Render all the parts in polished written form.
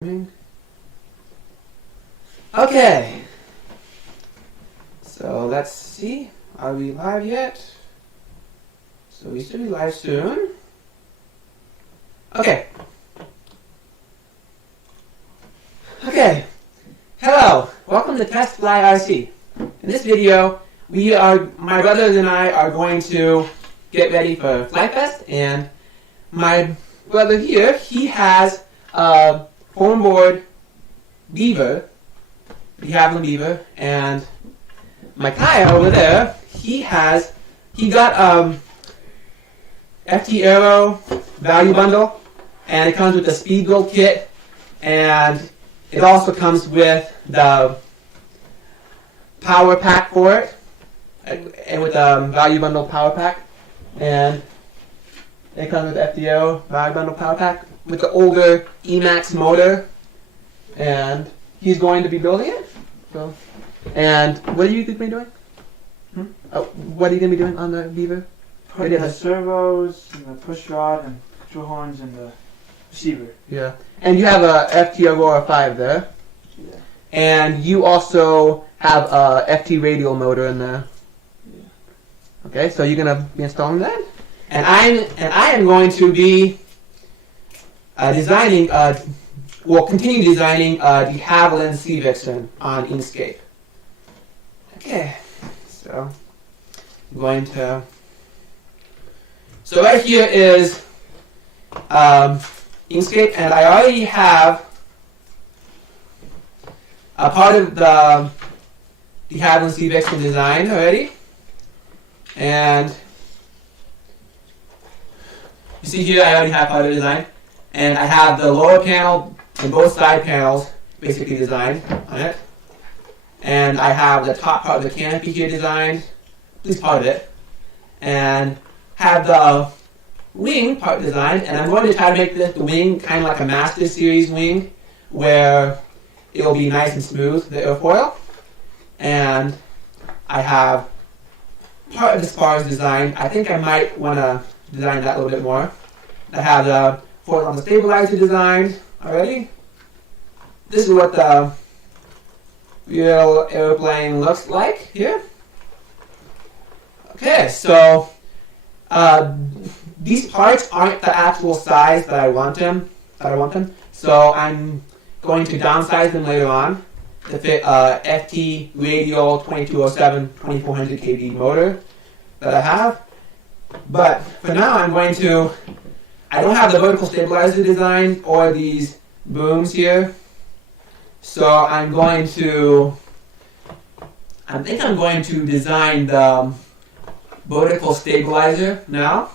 Okay, so let's see. Are we live yet? So we should be live soon. Okay. Hello. Welcome to Test Fly RC. In this video, my brothers and I are going to get ready for Flite Fest, and my brother here, he has a foam board beaver, the Havilland beaver, and my Kaya over there, he got FT Aero value bundle, and it comes with the speed build kit, and it also comes with the power pack for it, and with the value bundle power pack, and it comes with the FT Aero value bundle power pack with the older Emax motor, and he's going to be building it. So, and what are you going to be doing? What are you going to be doing on the beaver? Putting the servos, and the push rod, and control horns, and the receiver. Yeah. And you have a FT Aurora 5 there. Yeah. And you also have a FT radial motor in there. Yeah. Okay, so you're going to be installing that? And I am going to be continue designing the Havilland Sea Vixen on Inkscape. Okay, so I'm going to. So right here is Inkscape, and I already have a part of the Havilland Sea Vixen design already, and you see here I already have part of the design, and I have the lower panel and both side panels basically designed on it. And I have the top part of the canopy here designed, at least part of it. And have the wing part designed, and I'm going to try to make the wing kind of like a Master Series wing, where it will be nice and smooth, the airfoil. And I have part of the spars designed. I think I might want to design that a little bit more. I have the horizontal stabilizer designed already. This is what the real airplane looks like here. Okay, so these parts aren't the actual size that I want them. So I'm going to downsize them later on to fit a FT radial 2207 2400 kV motor that I have. But for now, I don't have the vertical stabilizer design or these booms here. So I think I'm going to design the vertical stabilizer now.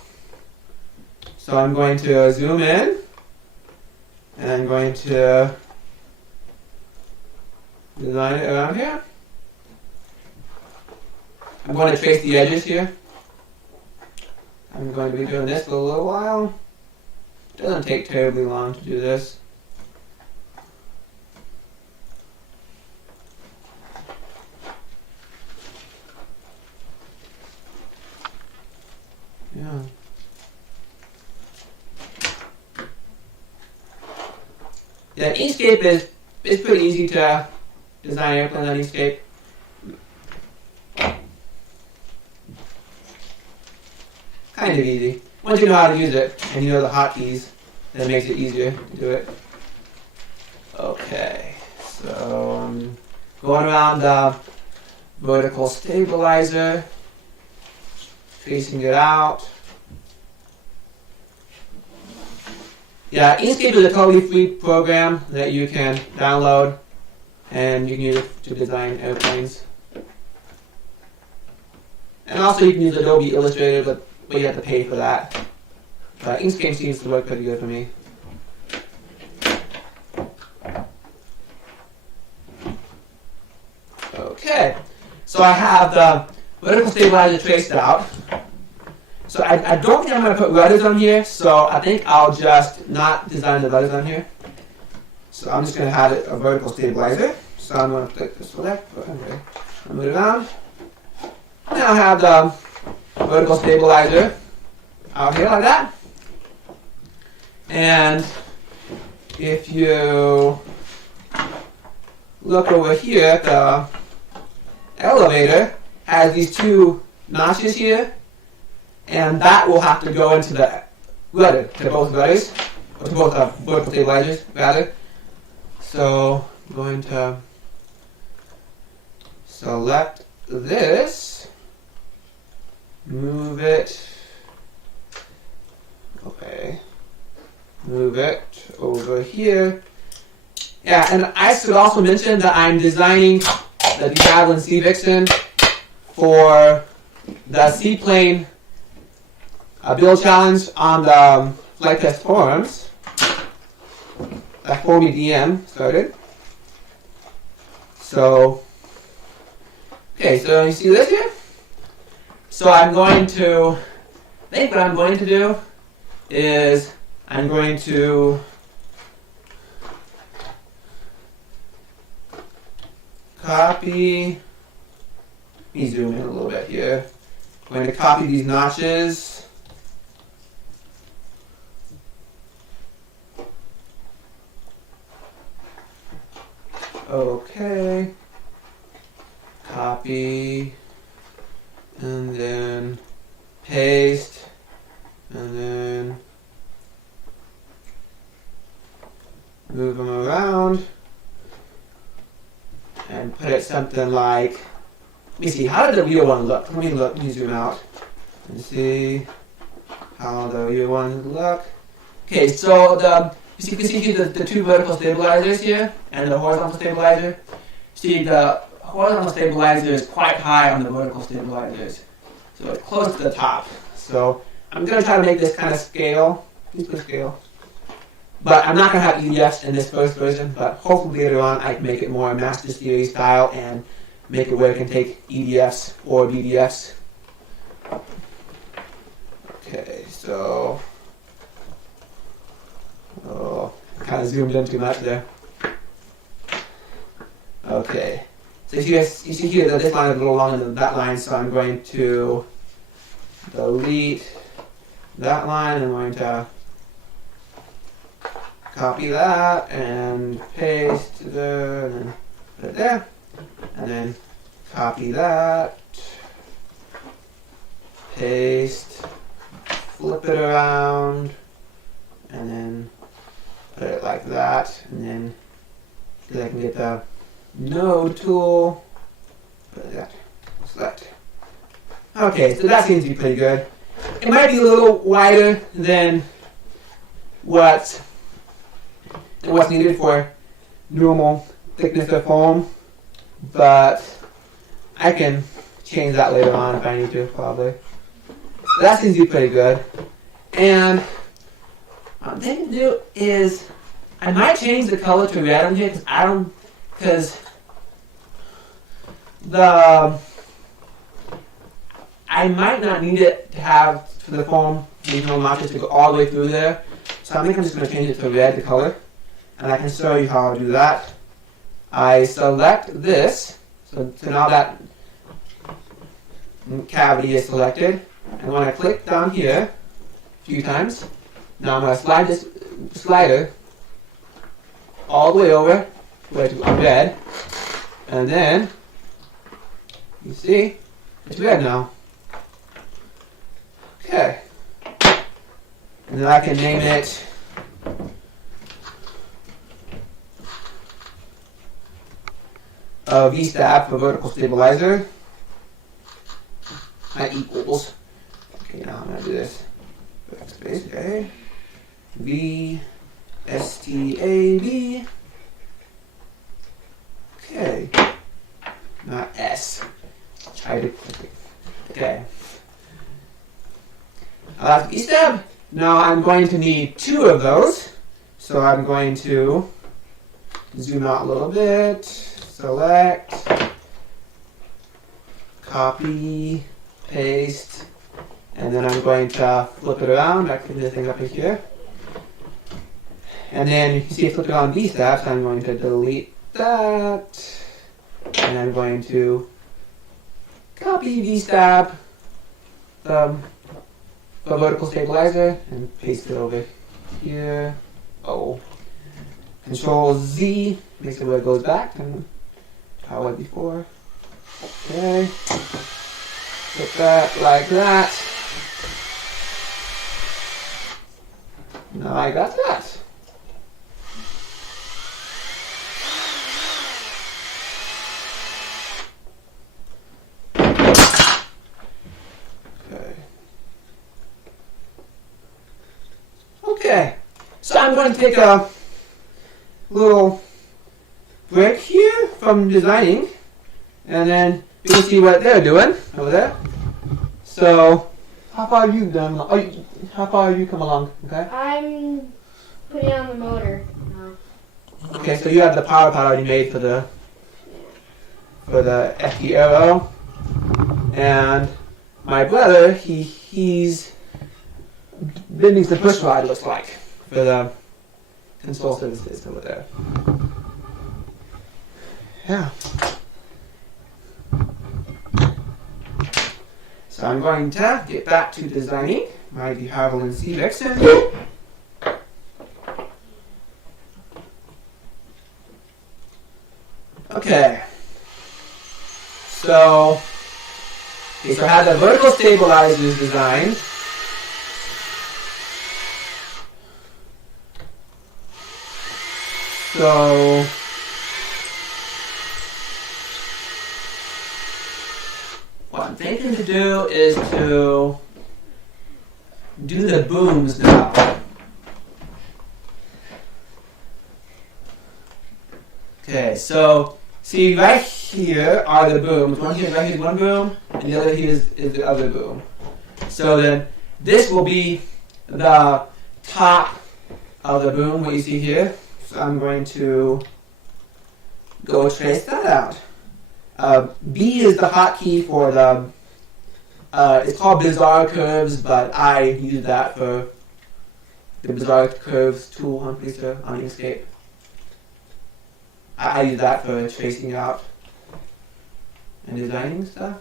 So I'm going to zoom in, and I'm going to design it around here. I'm going to trace the edges here. I'm going to be doing this for a little while. It doesn't take terribly long to do this. Yeah. Yeah, Inkscape is pretty easy to design airplanes on Inkscape. Kind of easy. Once you know how to use it and you know the hotkeys, that makes it easier to do it. Okay, so I'm going around the vertical stabilizer, tracing it out. Yeah, Inkscape is a totally free program that you can download, and you can use it to design airplanes. And also you can use Adobe Illustrator, but you have to pay for that. But Inkscape seems to work pretty good for me. Okay, so I have the vertical stabilizer traced out. So I don't think I'm going to put rudders on here, so I think I'll just not design the rudders on here. So I'm just going to have it a vertical stabilizer. So I'm going to click this left. Okay, I'll move it around. And I'll have the vertical stabilizer out here like that. And if you look over here, the elevator has these two notches here, and that will have to go into the rudder, to both rudders, or to both vertical stabilizers, rather. So I'm going to select this, move it, okay, move it over here. Yeah, and I should also mention that I'm designing the Javelin Sea Vixen for the Seaplane build challenge on the Flite Fest forums. That For Me DM started. So, okay, so you see this here? So I'm going to, I think what I'm going to do is I'm going to copy, let me zoom in a little bit here. I'm going to copy these notches. Okay. Copy. And then paste. And then move them around. And put it something like, let me see, how did the real one look? Let me zoom out and see how the real one look. Okay, so you can see here the two vertical stabilizers here and the horizontal stabilizer. See, the horizontal stabilizer is quite high on the vertical stabilizers, so it's close to the top. So I'm going to try to make this kind of scale. But I'm not going to have EDFs in this first version, but hopefully later on I can make it more Master Series style and make it where it can take EDFs or BDFs. Okay, so kind of zoomed in too much there. Okay, so you see here that this line is a little longer than that line, so I'm going to delete that line. I'm going to copy that and paste there, and then put it there, and then copy that, paste, flip it around, and then put it like that, and then I can get the node tool, put that, select. Okay, so that seems to be pretty good. It might be a little wider than what's needed for normal thickness of foam, but I can change that later on if I need to, probably. So that seems to be pretty good. And what I'm thinking to do is I might change the color to red on here because I might not need it to have for the foam regional notches to go all the way through there. So I think I'm just going to change it to red, the color. And I can show you how to do that. I select this, so now that cavity is selected. And when I click down here a few times, now I'm going to slide this slider all the way over to red. And then, you see, it's red now. Okay. And then I can name it V-stab for vertical stabilizer at equals. Okay, now I'm going to do this. Backspace, okay. V-S-T-A-B. Okay. Not S. Try to click it. Okay. That's V-stab. Now I'm going to need two of those. So I'm going to zoom out a little bit. Select, copy, paste, and then I'm going to flip it around. I can do this thing up here. And then you see it flip it on V-stab, so I'm going to delete that. And I'm going to copy V-stab for vertical stabilizer and paste it over here. Oh, Control Z makes it where it goes back and how it was before. Okay. Put that like that. Now I got that. Okay. Okay. So I'm going to take a little break here from designing, and then you can see what they're doing over there. So, how far are you done? How far are you come along? Okay. I'm putting on the motor now. Okay, so you have the power pad already made for the FD Aero, and my brother he's bending the push rod, looks like, for the console services over there. Yeah. So I'm going to get back to designing my de Havilland C Vixen. Okay. So I have the vertical stabilizers designed. So what I'm thinking to do is to do the booms now. Okay, so see right here are the booms. One here, right here is one boom, and the other here is the other boom. So then this will be the top of the boom, what you see here. So I'm going to go trace that out. B is the hotkey for the, it's called Bizarre Curves, but I use that for the Bizarre Curves tool on Inkscape. I use that for tracing out and designing stuff.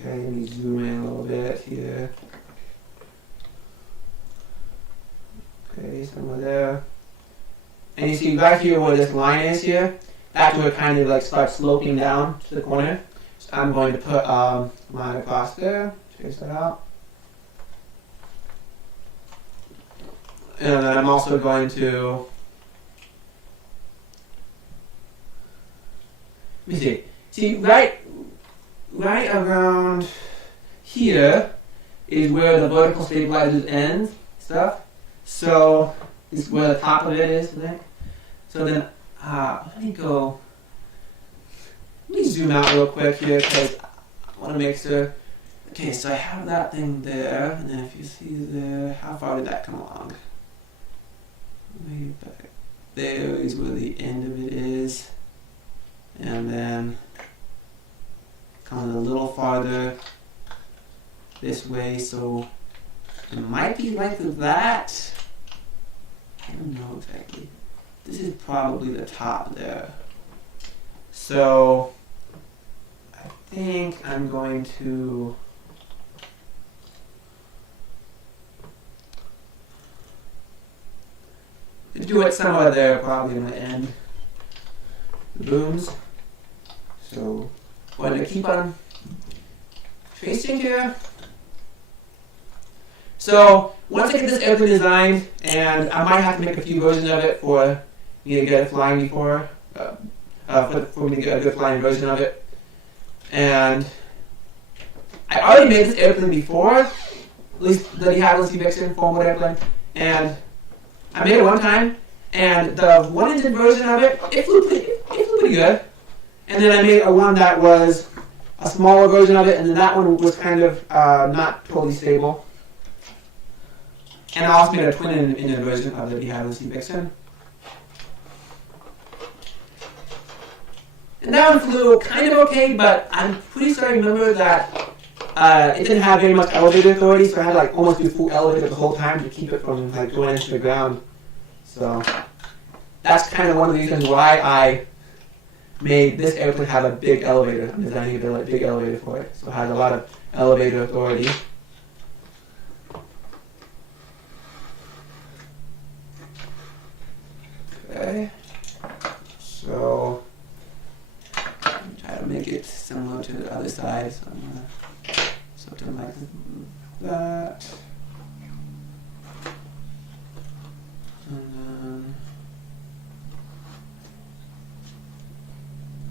Okay, let me zoom in a little bit here. Okay, somewhere there. And you see right here where this line is here, that's where it kind of like starts sloping down to the corner. So I'm going to put a line across there, trace that out. And then I'm also going to, let me see. See, right around here is where the vertical stabilizers end stuff. So this is where the top of it is, I think. So then, let me zoom out real quick here because I want to make sure. Okay, so I have that thing there, and then if you see there, how far did that come along? Way back there is where the end of it is, and then come a little farther this way, so it might be like that. I don't know exactly. This is probably the top there. So I think I'm going to do it somewhere there, probably in the end. The booms. So I'm going to keep on tracing here. So once I get this airplane designed, and I might have to make a few versions of it for me to get it flying before, for me to get a good flying version of it. And I already made this airplane before, at least the de Havilland C Vixen form airplane, and I made it one time, and the one-engine version of it, it flew pretty good. And then I made a one that was a smaller version of it, and then that one was kind of not totally stable. And I also made a twin-engine version of the de Havilland C Vixen. And that one flew kind of okay, but I'm pretty sure I remember that it didn't have very much elevator authority, so I had to like almost do full elevator the whole time to keep it from like going into the ground. So that's kind of one of the reasons why I made this airplane have a big elevator. I'm designing a big elevator for it, so it has a lot of elevator authority. to the other side. So I'm gonna something like that. And then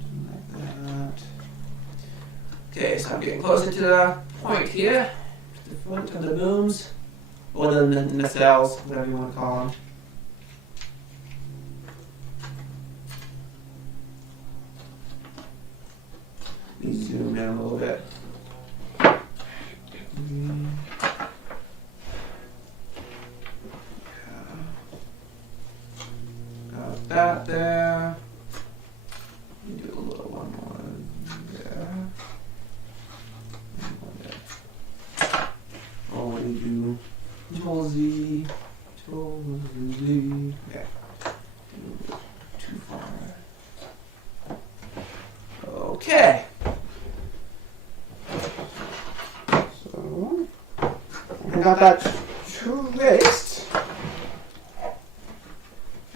something like that. Okay, so I'm getting closer to the point here, the front of the booms, or the nacelles, whatever you want to call them. Let me zoom in a little bit. Got that there. Let me do a little one more there. Oh, let me do Control Z, Control Z. Yeah. Too far. Okay. So I got that traced.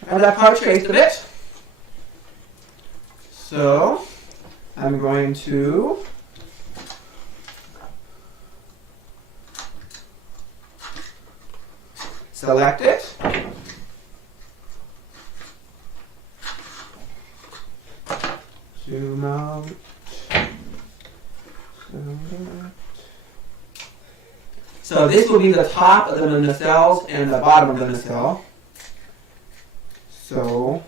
I got that part traced a bit. So I'm going to select it. Zoom out. So this will be the top of the nacelles and the bottom of the nacelle. So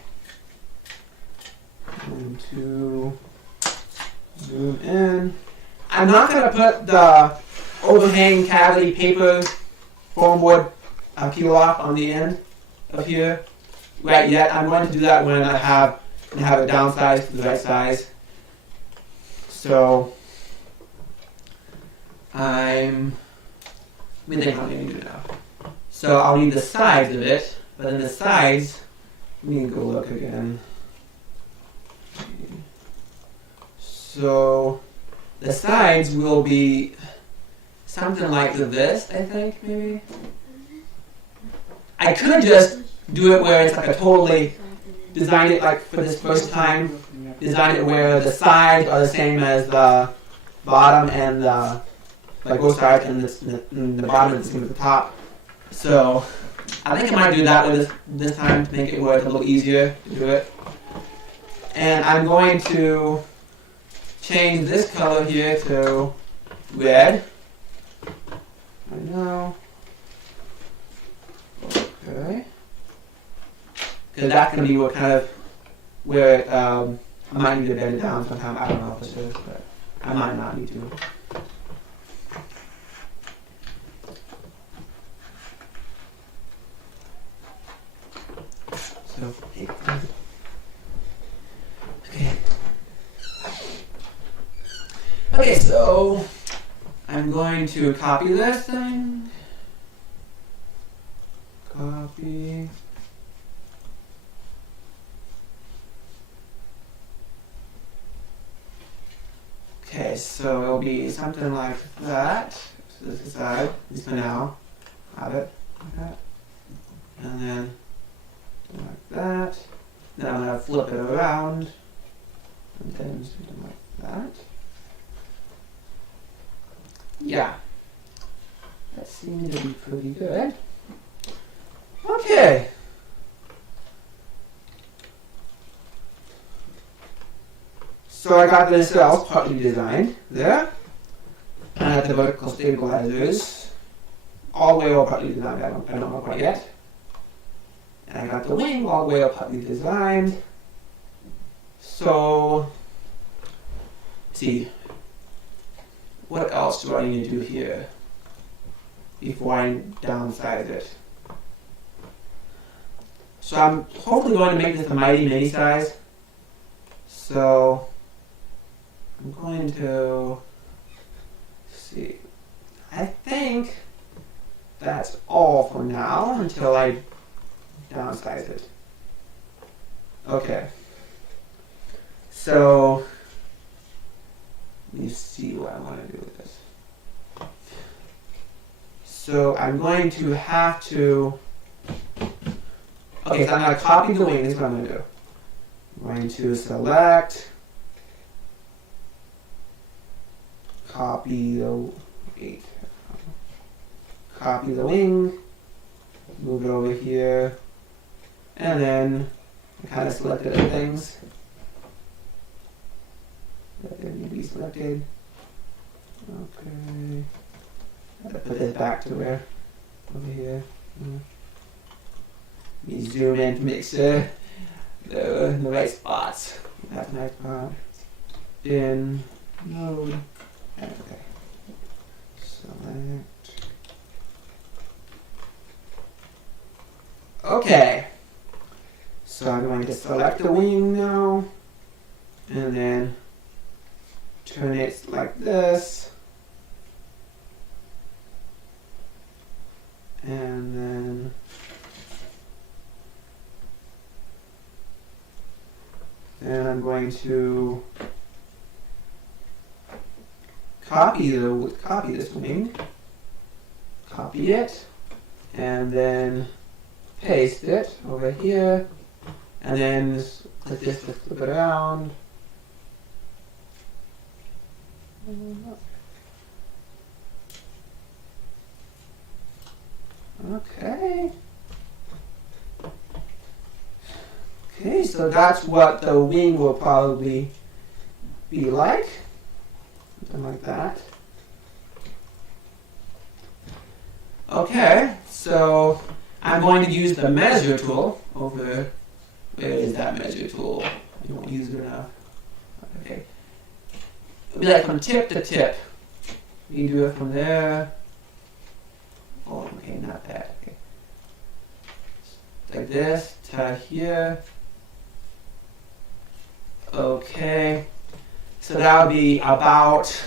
I'm going to zoom in. I'm not going to put the overhang cavity paper foam board peel off on the end of here right yet. I'm going to do that when I have it downsized to the right size. So I think how many do now. So I'll need the sides of it, but then the sides, let me go look again. So the sides will be something like this, I think, maybe. I could just do it where it's like a totally, design it like for this first time, design it where the sides are the same as the bottom and the, like both sides and the bottom is the same as the top. So I think I might do that with this time to make it work a little easier to do it. And I'm going to change this color here to red. I know. Okay. Because that's going to be what kind of where it, I might need to bend it down sometime. I don't know if it is, but I might not need to. So, okay. Okay, so I'm going to copy this thing. Copy. Okay, so it'll be something like that. So this is side, at least for now. Have it like that. And then like that. Then I'm going to flip it around. And then something like that. Yeah. That seems to be pretty good. Okay. So I got the nacelles partly designed there. And I got the vertical stabilizers all the way over partly designed. I don't know quite yet. And I got the wing all the way up partly designed. So, let's see. What else do I need to do here before I downsize it? So I'm hopefully going to make this a mighty mini size. So I'm going to see. I think that's all for now until I downsize it. Okay. So let me see what I want to do with this. So I'm going to have to. Okay, so I'm going to copy the wing. This is what I'm going to do. I'm going to select copy copy the wing, move it over here, and then kind of select other things that need to be selected. Okay. Gotta put this back to where over here. Let me zoom in to make sure they're in the right spots. That's nice part. Bin mode. Okay. Select. Okay. So I'm going to select the wing now, and then turn it like this, and then I'm going to copy this wing, copy it, and then paste it over here, and then click this to flip it around. Okay. Okay, so that's what the wing will probably be like. Something like that. Okay, so I'm going to use the measure tool over. Where is that measure tool? You won't use it enough. Okay. It'll be like from tip to tip. You do it from there. Oh, okay, not that. Okay. Like this to here. Okay. So that would be about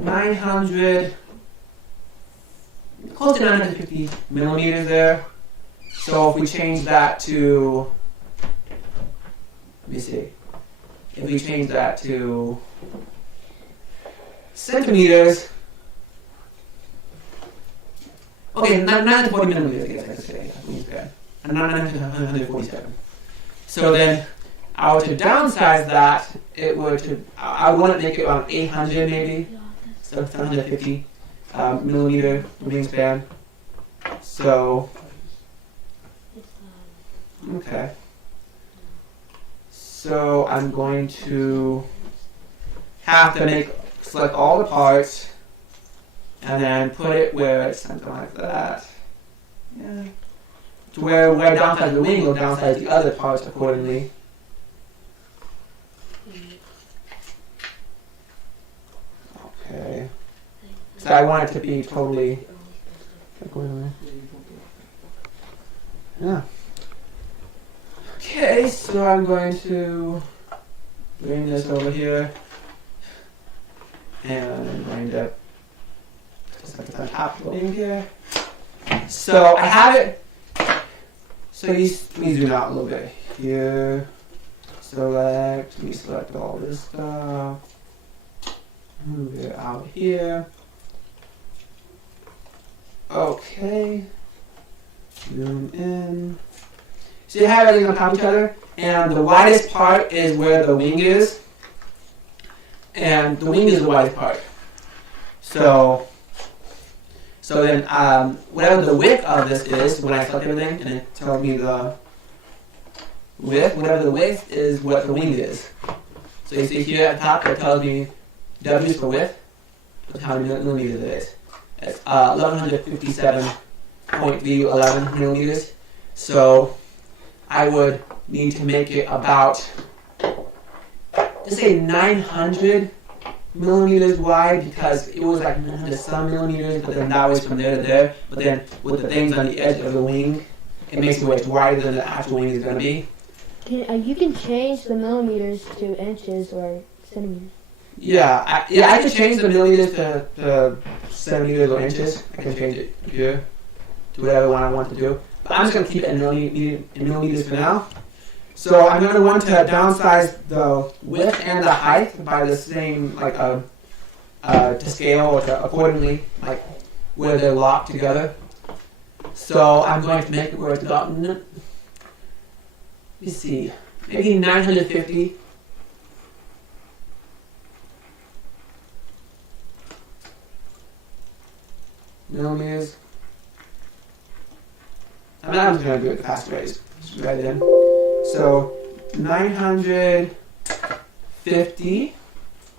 900, close to 950 millimeters there. So if we change that to, let me see, if we change that to centimeters, okay, 940 millimeters, I guess I could say. I think it's good. And 947. So then, I were to downsize that, it would to, I want to make it around 800 maybe, so 750 millimeter wingspan. So, okay. So I'm going to have to select all the parts, and then put it where it's something like that. Yeah. To where I downsize the wing, we'll downsize the other parts accordingly. Okay. So I want it to be totally. Yeah. Okay, so I'm going to bring this over here, and I'm going to just put it on top of the wing here. So I have it. So let me zoom out a little bit here. Select. Let me select all this stuff. Move it out here. Okay. Zoom in. So you have everything on top of each other, and the widest part is where the wing is, and the wing is the widest part. So then whatever the width of this is, when I select everything, and it tells me the width, whatever the width is what the wing is. So you see here at the top, it tells me W is for width, with how many millimeters it is. It's 1157.311 millimeters. So I would need to make it about, just say 900 millimeters wide, because it was like 900 some millimeters, but then that was from there to there. But then with the things on the edge of the wing, it makes it much wider than the actual wing is going to be. You can change the millimeters to inches or centimeters. Yeah, I can change the millimeters to centimeters or inches. I can change it here to whatever one I want to do. But I'm just going to keep it in millimeters for now. So I'm going to want to downsize the width and the height by the same, like to scale or to accordingly, like where they're locked together. So I'm going to make it where it's about, let me see, maybe 950. millimeters. I'm just going to do it the fast ways. Just write it in. So 950